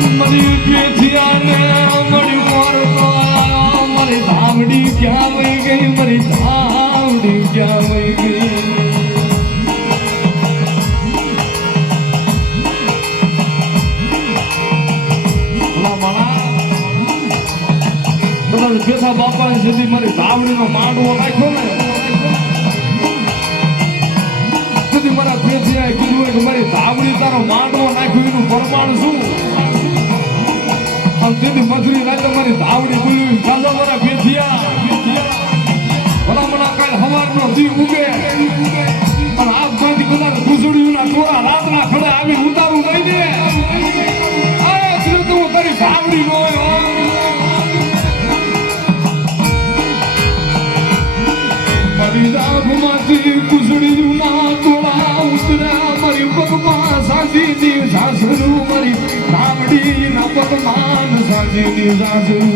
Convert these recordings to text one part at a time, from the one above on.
મરી પેથિયાને મરી મોરતો મારી ધાવડી ક્યાં વહી ગઈ મારી ધાવડી ક્યાં વહી ગઈ બેઠા બાપા સુધી મારી ધાવડીનો માંડવો નાખ્યો ને સુધી મારા પેથિયાએ કીધું કે મારી ધાવડી તારો માંડવો નાખ્યો એનું પ્રમાણ શું તેથી મજૂરી રાતે મારી ધાવડી બોલ્યું ચાલો મારા પેથિયા ભલા મના કાલ હવારનો દી ઉગે અને આપમાંથી કદાચ ગુસડીઓના ટોળા રાતના ખડે આવી ઉતારું નહીં દે આ એટલે તો તારી ધાવડી નો હોય મારી રાતમાંથી ગુસડીઓના ટોળા ઉતર્યા મારી પગમાં સાજીની સાસરું મારી ધાવડીના પગમાં સાજીની સાસરું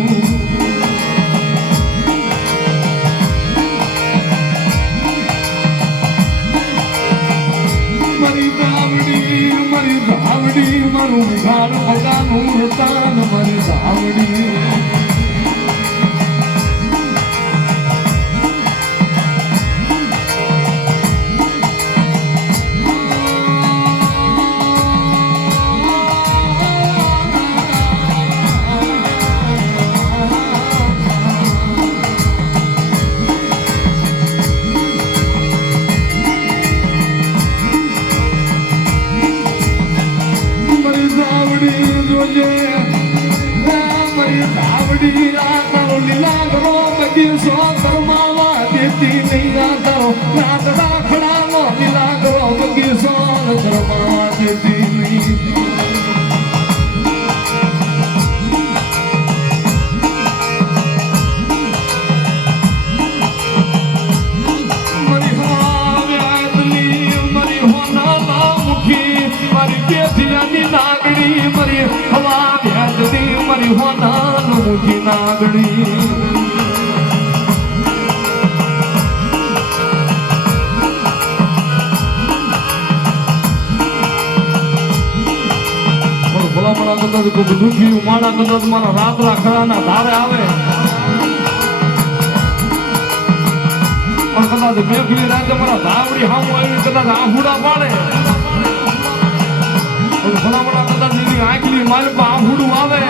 મારી ધાવડી મારું ઘર ભગાનું રતાન મારી ધાવડી લીલા કરો બધી સો કરમાવા દેતી નહીં આધારો રાતડા ખડાનો લીલા કરો બધી સો કરમાવા દેતી નહીં મારી વ્યાજની મારી હોના મુખી મારી પેથિયાની નાગડી મારી હવા વ્યાજની મારી હોના મુખી નાગડી ભલામણા કદાચ કોઈ દુખી માણા કદાચ મારા રાતરા ખરાના ધારે આવે પણ કદાચ મેઘલી રાતે મારા ધાવડી હામું આવી કદાચ આહુડા પાડે ભલામણા કદાચ એની આંખની માલપા આહુડું આવે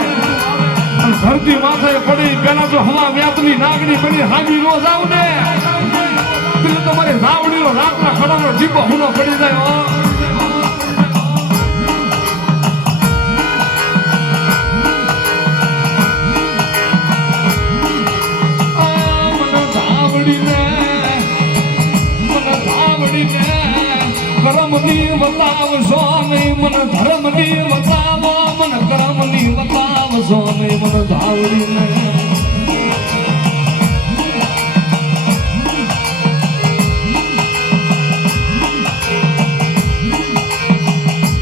ધરતી માથે પડી પેલા તો હવા વ્યાપની નાગણી બની હાજી નો જાવ ને એટલે તમારી ધાવડીનો રાતના ખડાનો જીપો હુનો પડી જાય કરમની બતાવશો નહીં મને ધર્મની બતાવો મને કરમની બતાવશો નહીં મને ધાવડીને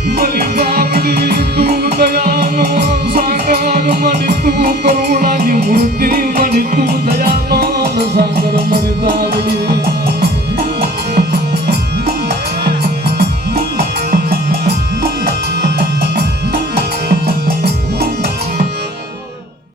મારી ધાવડી તું દયાનો સાગર મળી તું કરુણાની મૂર્તિ મળી તું દયાનો સાગર મારી ધાવડી